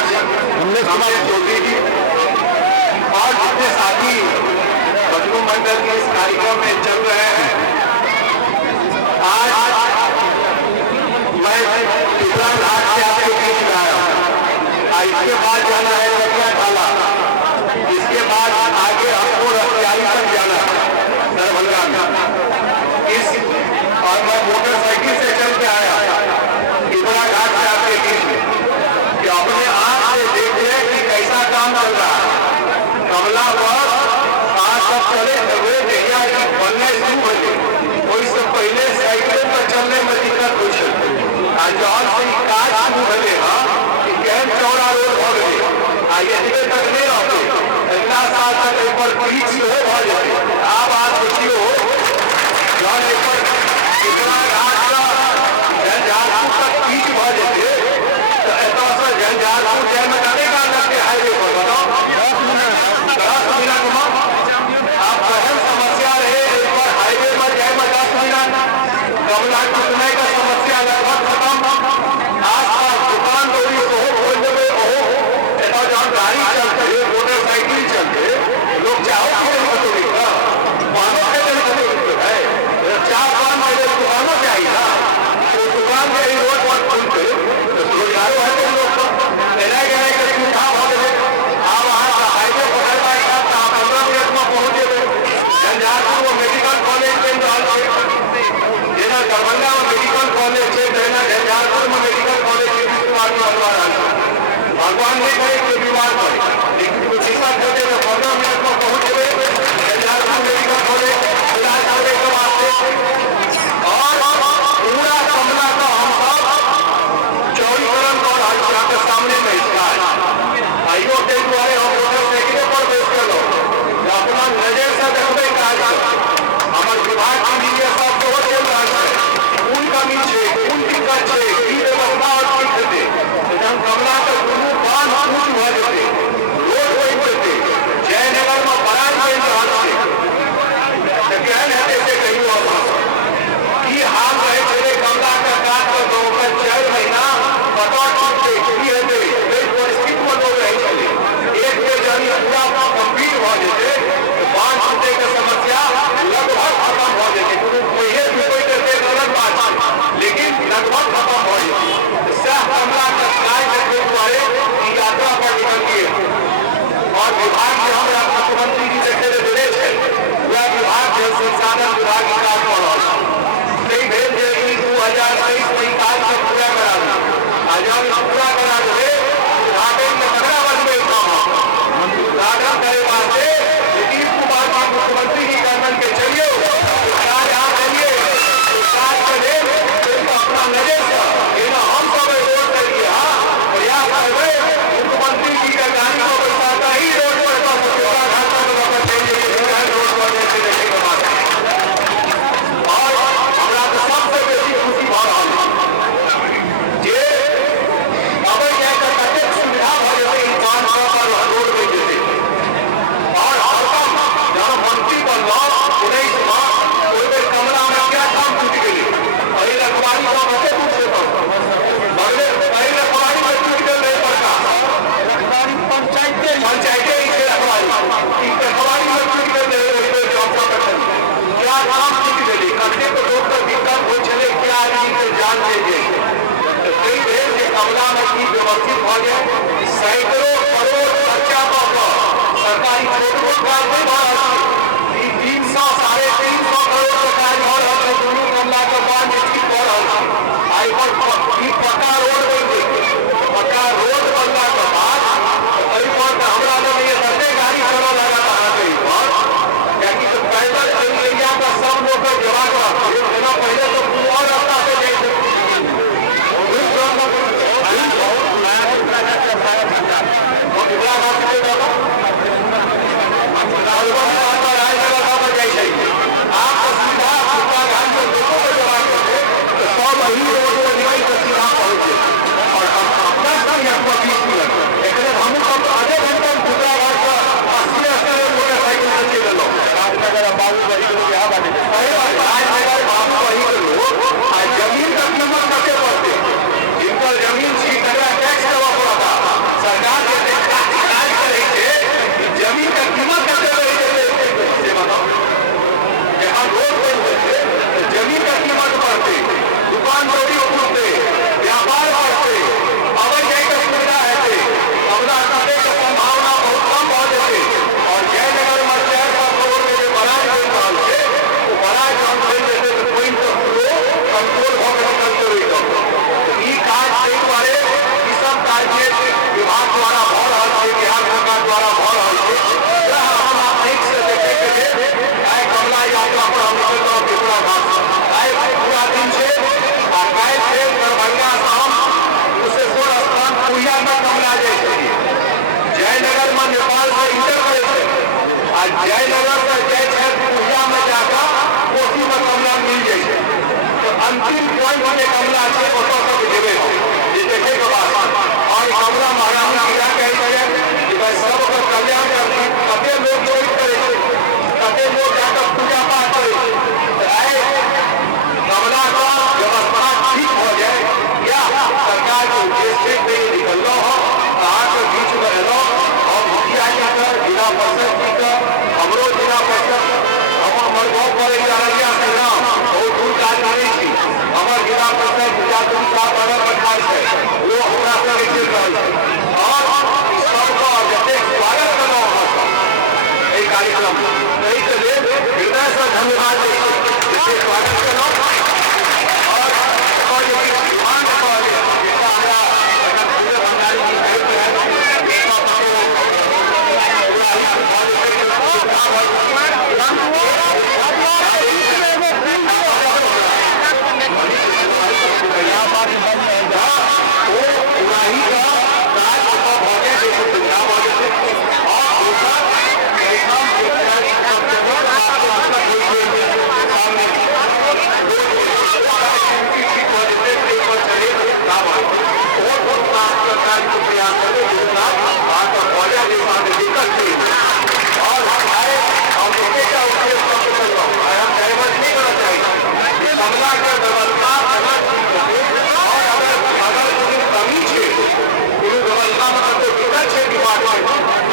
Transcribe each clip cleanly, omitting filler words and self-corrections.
अध्यक्ष हमने चौधरी जी और जितने साथी बजरू मंडल के इस कार्यक्रम में चल रहे हैं। आज मैं पिपरा घाट से आपके बीच में आया हूँ। इसके बाद जाना है थाला, इसके बाद आगे हमको रसियाई तक जाना है दरभंगा में। और मैं मोटरसाइकिल से चल के आया पिपरा घाट से आपके बीच में कि अपने आंख से देखिए कि कैसा काम चल रहा है। कमला पर आज तक चले हुए नैया बनने शुरू बने, उससे पहले साइकिल पर चलने में दिक्कत हुई। जौन से काज शुरू बने कि कैन चौड़ा रोड हो गए आगे तक नहीं रहते इतना साल तक एक पर पीछ हो जाए। आप आज सोचियो जौन एक पर कितना घाट का झंझारपुर तक पीछ भ जाते तो एत से झंझारपुर जाए में कतेका लगते हाईवे पर बताओ 10 मिनट में। आप पहल समस्या रहे एक बार हाईवे में जाए में 10 मिनट कमला टूटने का समस्या लगभग खत्म। आसपास दुकान दौड़ी हो खोल देवे एता जहाँ गाड़ी चलते मोटरसाइकिल चलते लोग चाहो मानो के लिए है 4-5 महीने दुकानों से आई ना तो दुकान के रोड पर खुलते रोजगारों है तो लोग लेना गया है कि सुविधा हो गए। आप वहाँ हाईवे पकड़ पाए 15 मिनट में पहुँच गए झंझारपुर में मेडिकल कॉलेज के जेना दरभंगा में मेडिकल कॉलेज है जेना झंझारपुर में मेडिकल कॉलेज है भगवान नहीं करे कि बीमार पड़े लेकिन कुछ हिसाब होते तो 15 मिनट में पहुँच गए झंझारपुर मेडिकल कॉलेज इलाज करने के वास्ते। और पूरा कमला का हम सब चौड़ीकरण और यहाँ के सामने में इसका आइयो के द्वारे हम मोटरसाइकिल पर बेच कर लो अपना नजर से देखते काज हमारे विभाग के लिए सब बहुत चल रहा है उन कमी है उन दिक्कत है की व्यवस्था और ठीक है हम कमला के दोनों बांध टूट भ जाते रोड वही देते जयनगर में बड़ा ट्रेन रहा कहन है ऐसे कहीं की हाल रहे चले कमला का काट कर दो 4 महीना पता है परिस्थिति में लोग रहे चले एक के जानी पूरा कंप्लीट हो जाते बांध टूटने की समस्या लगभग खत्म हो जाती महीने भी कोई करते गलत बात लेकिन लगभग खत्म हो जाती। कमला का काय के द्वारे यात्रा पर निकल गए और विभाग में हमारा मुख्यमंत्री जी से जुड़े थे वह विभाग जल संसाधन विभाग की काम कर रहा नहीं भेज 2023 में काज से पूरा करा आज हम पूरा करा दे उद्घाटन में 15 वर्ष में काम उद्घाटन करे वास्ते नीतीश कुमार जी मुख्यमंत्री जी का मन के चलिए यहाँ चलिए अपना नजर से हम सब रोड करिए प्रयास करवे मुख्यमंत्री जी का गाड़ी को बैठाता ही रोड पर रोड पर और हमारा तो सबसे बेसी खुशी भ रहा जे अब कतेक सुविधा भ जाते इंसान पर रोड बन जेते और जब मंत्री बनल 19 में ओहि बेर कमला में क्या काम टूट गए पहले रखवारी का कते दूर से पहले रखवारी में टूट गए बड़का पंचायतें इसे रखवारी में टूट गए क्या काम टूट गए कते को लोग का दिक्कत हो चले क्या जान दे कई देर से कमला में की व्यवस्थित हो गए सैकड़ों करोड़ खर्चा सरकारी छोट कार्य नहीं हो रहा 300 350 करोड़ का कार्य हो रहा है दोनों कमला का बांध स्थित हो रहा है आई पर पक्का रोड बन गई पक्का रोड बनने के बाद कई पर हमारा लोग ये सभी गाड़ी चला लगा रहा कई पर क्योंकि तो पैदल एरिया का सब लोग का जवाब देना पहले तो और रास्ता से जमीन का कीमत कैसे पड़ते जिनका जमीन टैक्स देवा पड़ा था द्वारा भऽ रहल छै हम आँखि से देखे के लेल आइ कमला यात्रा पर हम निकल रहा पिपरा घाट आइ पूरा दिन से आ काल्हि से दरभंगा से हम कुशेश्वर स्थान पूजा में कमला जाइ छलियै जयनगर में नेपाल से इंटर करे छै आ जयनगर से जाइ छै पूजा में जाकर कोठी में कमला मिल जाइ छै तो अंतिम पॉइंट में कमला छै ओतऽ तक जेबै जे देखे के बाद और कमला महारानी की कहै छै कि भाई सबके कल्याण करती कते लोग चोरी करे छै कते लोग जाकर पूजा पाठ करे छै आइ कमला का व्यवस्था ठीक हो जाए या सरकार के उद्देश्य से निकल हो कहाँ के बीच में एलो और मुखिया जी का जिला परिषद जी का हमरो जिला परिषद हमर मरगांव पर अररिया से नाम बहुत दूर काज नहीं थी हमर जिला परिषद विद्यार्थी का बड़ा प्रकार है वो हमरा से चल रहल है और सबका जते स्वागत करना होगा এই कार्यक्रम नहीं के लिए हृदय से धन्यवाद जैसे स्वागत करना और जो विमान पूरे भंडारी जी कहते हैं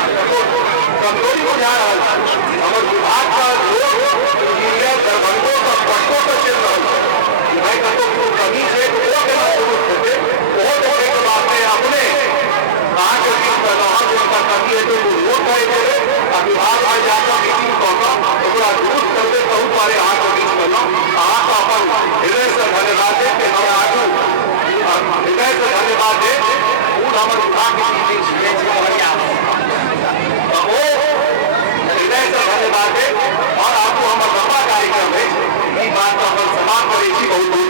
कमजोरी बुझा रहा है हमर विभाग का लोग दरभंगों का पट्टों पर चल रहा है भाई कतो कमी से वो केना जरूरत होते वो देखे के बाद में अपने कहा के बीच में वहां जिनका कमी है तो वो कहे थे विभाग आज जाकर मीटिंग होगा तो पूरा दूर करते बहुत सारे हाथ के बीच में कहा तो अपन हृदय से धन्यवाद दे कि हमें आगू हृदय से धन्यवाद दे वो हमारे विभाग की मीटिंग धन्यवाद है और आपको हमारा लंबा कार्यक्रम है बात का समाप्त करेगी बहुत